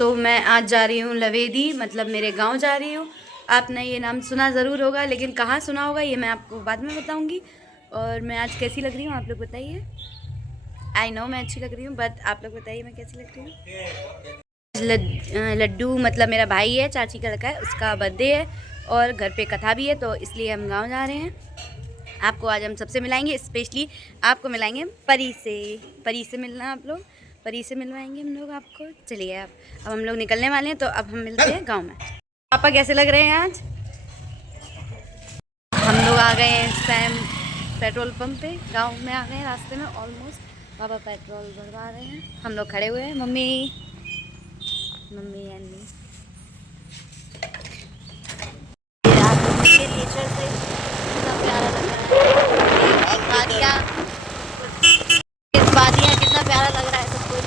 तो मैं आज जा रही हूँ लवेदी, मतलब मेरे गांव जा रही हूँ। आपने ये नाम सुना ज़रूर होगा, लेकिन कहाँ सुना होगा ये मैं आपको बाद में बताऊँगी। और मैं आज कैसी लग रही हूँ आप लोग बताइए। आई नो मैं अच्छी लग रही हूँ, बट आप लोग बताइए मैं कैसी लग रही हूँ। लड्डू मतलब मेरा भाई है, चाची का लड़का है, उसका बर्थडे है और घर पे कथा भी है, तो इसलिए हम गाँव जा रहे हैं। आपको आज हम सबसे मिलाएंगे, स्पेशली आपको मिलाएंगे परी से। परी से मिलना आप लोग, परी से मिलवाएंगे हम लोग आपको। चलिए अब हम लोग निकलने वाले हैं, तो अब हम मिलते हैं गांव में। पापा कैसे लग रहे हैं आज? हम लोग आ गए हैं इस टाइम पेट्रोल पंप पे, गांव में आ गए हैं रास्ते में ऑलमोस्ट। पापा पेट्रोल भरवा रहे हैं, हम लोग खड़े हुए हैं, मम्मी एंड मी। नेचर से कितना प्यारा लग रहा है, वादियाँ कितना प्यारा लग रहा है सब कुछ।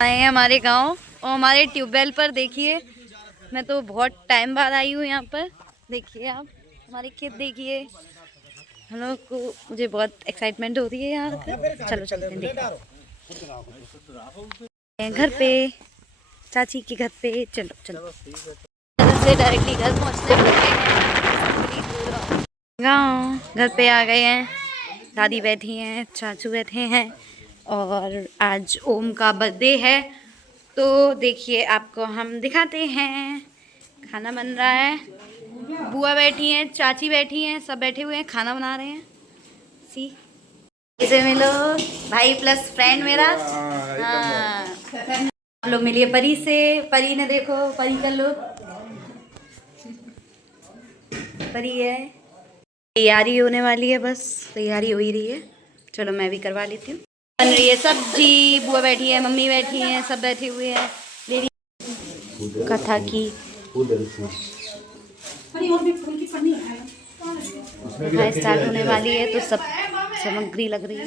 आए हैं हमारे गांव और हमारे ट्यूबवेल पर देखिए, मैं तो बहुत टाइम बाद आई हूँ यहाँ पर। देखिए आप हमारे खेत देखिए, हम लोग को, मुझे बहुत एक्साइटमेंट हो रही है यहाँ पर। चलो चलते हैं देखते घर पे, चाची के घर पे। चलो चलो से डायरेक्टली घर पहुँचने वाले हैं। गाँव घर पे आ गए हैं, दादी बैठी हैं, चाचू बैठे हैं और आज ओम का बर्थडे है। तो देखिए आपको हम दिखाते हैं, खाना बन रहा है, बुआ बैठी हैं, चाची बैठी हैं, सब बैठे हुए हैं, खाना बना रहे हैं। सी इसे मिलो, भाई प्लस फ्रेंड मेरा। हाँ आप लोग मिलिए परी से। परी ने देखो, परी का लुक, परी है। तैयारी होने वाली है, बस तैयारी हो ही रही है। चलो मैं भी करवा लेती हूँ। बन रही है सब्जी, बुआ बैठी है, मम्मी बैठी हैं, सब बैठे हुए हैं मेरी कथा की। कथा स्टार्ट होने वाली है, तो सब सामग्री लग रही है।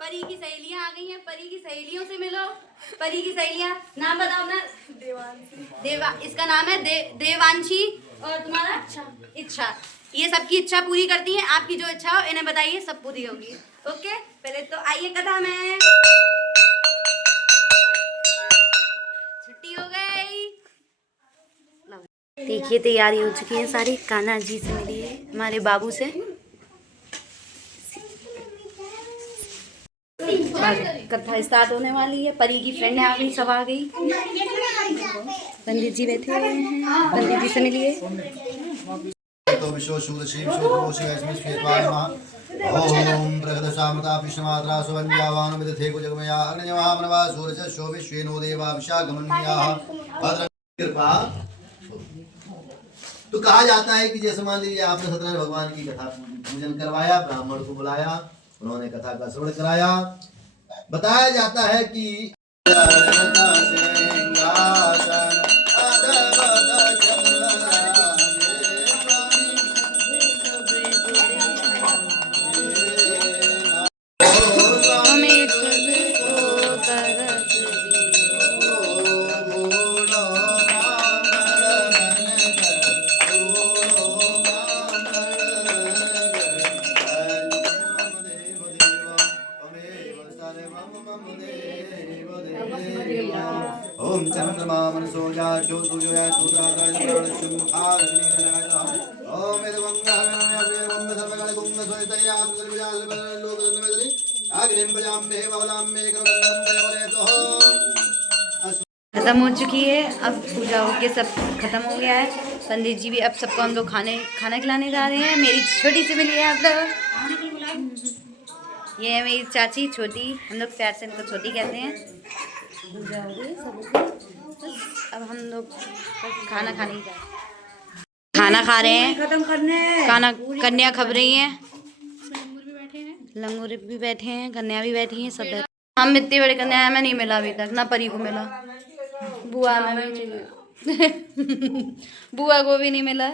परी की सहेलियां आ गई हैं, परी की सहेलियों से मिलो। परी की सहेलियां, नाम बताओ ना। देवांशी। इसका नाम है देवांशी। और तुम्हारा? इच्छा। ये सबकी इच्छा पूरी करती हैं, आपकी जो इच्छा हो इन्हें बताइए, सब पूरी होगी। ओके, पहले तो आइए कथा में। छुट्टी हो गई। देखिए तैयारी हो चुकी है सारी। कान्हा जी से मिलिए, हमारे बाबू से। कथा स्टार्ट होने वाली है, परी की फ्रेंड आ गई, सब आ गई। पंडित जी बैठे हुए हैं, पंडित जी से मिलिए। ओम प्रगदशामता पिष्णमात्रा सुवन्यावान विदथे कुजगमया अग्निजमामनवा सूरज शोभिष्वेनो देवा विशाखमन्याः भद्र कृपा। तो कहा जाता है कि जैसे मान लीजिए आपने सत्यनारायण भगवान की कथा पूजन करवाया, ब्राह्मण को बुलाया, उन्होंने कथा का श्रवण कराया। बताया जाता है कि ओम चंद्रमा मनसोजा ज्योतिर्योया सूत्राय प्राणशुमुखाग्निरनाय ओम वेदवंगाय सर्वगण गुंग सोयतया सर्वजाल लोकदन्नवेदनि अग्निं प्रजाम्ये बवलाम्ये करवन्नं देवरेतो। खत्म हो चुकी है, अब पूजा होके सब खत्म हो गया है। पंडित जी भी, अब सबको हम लोग खाना खिलाने जा रहे हैं। मेरी छोटी सी मिली है आप लोग, ये है मेरी चाची छोटी, हम लोग प्यार से इनको छोटी कहते हैं। पूजा हो गई सब, अब हम लोग खाना खाने ही जा रहे हैं। खाना खा रहे हैं, खत्म करने खाना। कन्या खब रही हैं, लंगूर भी बैठे हैं, कन्या भी बैठी हैं, सब बैठे। हम इतनी बड़ी कन्या हमें नहीं मिला अभी तक, ना परी को मिला, बुआ में भी चाहिए। बुआ को भी नहीं मिला।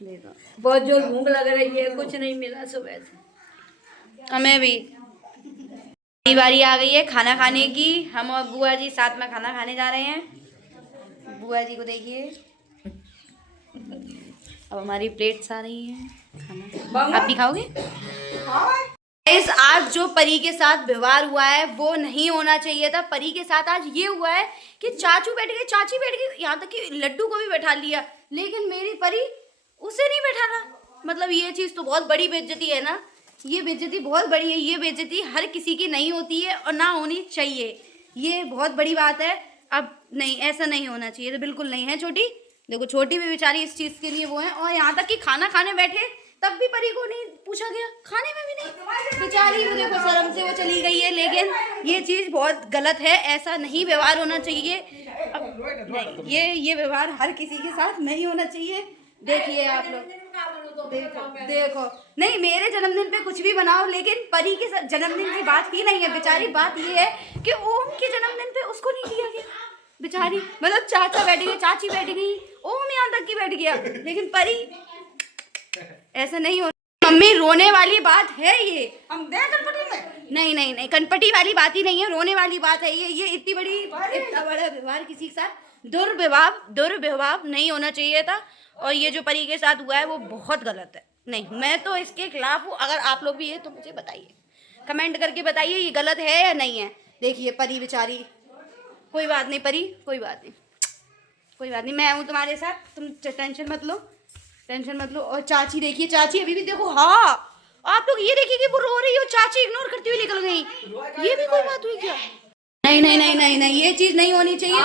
देखो बहुत जोर भूख लग रही है, कुछ नहीं मिला सुबह से, हमें भी। मेरी बारी आ गई है खाना खाने की। हम और बुआ जी साथ में खाना खाने जा रहे हैं। बुआ जी को देखिए, अब हमारी प्लेट्स आ रही हैं खाना। आप भी खाओगे? इस आज जो परी के साथ व्यवहार हुआ है वो नहीं होना चाहिए था। परी के साथ आज ये हुआ है कि चाचू बैठ गए, चाची बैठ गई, यहाँ तक कि लड्डू को भी बैठा लिया, लेकिन मेरी परी उसे नहीं बैठाना। मतलब ये चीज़ तो बहुत बड़ी बेइज्जती है ना। ये बेइज्जती बहुत बड़ी है। ये बेइज्जती हर किसी की नहीं होती है और ना होनी चाहिए। ये बहुत बड़ी बात है। अब नहीं, ऐसा नहीं होना चाहिए, तो बिल्कुल नहीं है। छोटी देखो, छोटी भी बेचारी इस चीज़ के लिए वो है। और यहाँ तक कि खाना खाने बैठे तब भी परी को नहीं पूछा गया, खाने में भी नहीं। बेचारी वो देखो शर्म से वो चली गई है। लेकिन ये चीज़ बहुत गलत है, ऐसा नहीं व्यवहार होना चाहिए। अब नहीं, ये व्यवहार हर किसी के साथ नहीं होना चाहिए। देखिए आप लोग, देखो नहीं, मेरे जन्मदिन पे कुछ भी बनाओ, लेकिन परी के जन्मदिन की बात ही नहीं है। बेचारी बात ये है कि ओम के जन्मदिन पे उसको नहीं दिया गया। बेचारी मतलब चाचा बैठ गए, चाची बैठ गई, ओम यहाँ तक की बैठ गया, लेकिन परी ऐसा नहीं हो। मम्मी रोने वाली बात है ये। हम गए कनपटी में? नहीं नहीं नहीं, कनपटी वाली बात ही नहीं है, रोने वाली बात है ये। इतनी बड़ी, इतना बड़ा व्यवहार किसी के साथ, दुर्व्यवहार नहीं होना चाहिए था। और ये जो परी के साथ हुआ है वो बहुत गलत है। नहीं, मैं तो इसके खिलाफ हूँ। अगर आप लोग भी है तो मुझे बताइए, कमेंट करके बताइए ये गलत है या नहीं है। देखिए परी बेचारी, कोई बात नहीं परी, कोई बात नहीं, कोई बात नहीं, मैं हूँ तुम्हारे साथ, तुम टेंशन मत लो, टेंशन मत लो। और चाची देखिए, चाची अभी भी देखो, हाँ आप लोग ये देखिए कि वो रो रही हो, चाची इग्नोर करती हुई निकल गई। ये भी कोई बात हुई क्या? नहीं नहीं नहीं नहीं नहीं, ये चीज नहीं होनी चाहिए।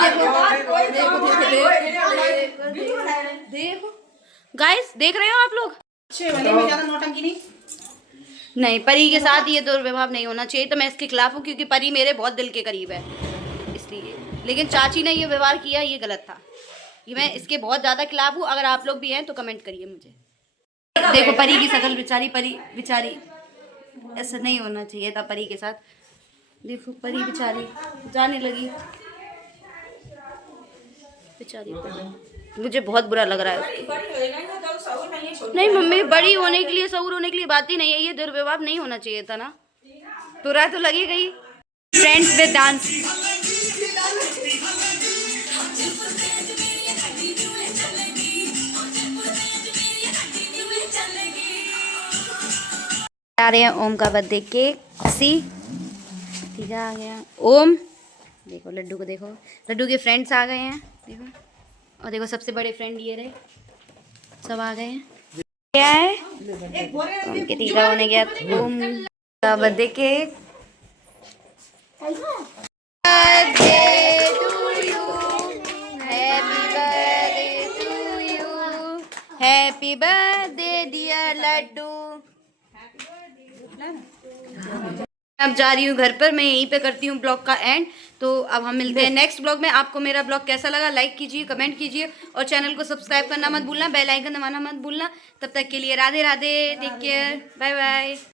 देखो गाइस, देख रहे हो आप लोग? नहीं, परी के साथ ये दुर्व्यवहार नहीं होना चाहिए। तो मैं इसके खिलाफ हूँ, क्योंकि परी मेरे बहुत दिल के करीब है, इसलिए। लेकिन चाची ने ये व्यवहार किया, ये गलत था। ये मैं इसके बहुत ज़्यादा खिलाफ हूँ। अगर आप लोग भी हैं तो कमेंट करिए मुझे। देखो परी की शकल, बेचारी परी बेचारी, ऐसा नहीं होना चाहिए था परी के साथ। देखो परी बेचारी जाने लगी, बेचारी मुझे बहुत बुरा लग रहा है। नहीं मम्मी, बड़ी होने के लिए, सऊर होने के लिए बात ही नहीं है। ये दुर्व्यवहार नहीं होना चाहिए था ना। बुरा तो लगी गई। Friends with dance. आ रहे हैं ओम का बर्थडे केक। ठीक है, आ गया ओम। देखो लड्डू को, देखो लड्डू के फ्रेंड्स आ गए हैं, देखो। और देखो सबसे बड़े फ्रेंड ये रहे, सब आ गए हैं। क्या है? ओम के टीका होने गया। ओम का birthday cake. Happy birthday dear Laddu. अब जा रही हूँ घर पर, मैं यहीं पे करती हूँ ब्लॉग का एंड। तो अब हम मिलते हैं नेक्स्ट ब्लॉग में। आपको मेरा ब्लॉग कैसा लगा लाइक कीजिए, कमेंट कीजिए और चैनल को सब्सक्राइब करना मत भूलना, बेल आइकन दबाना मत भूलना। तब तक के लिए Radhe Radhe, take care, bye bye.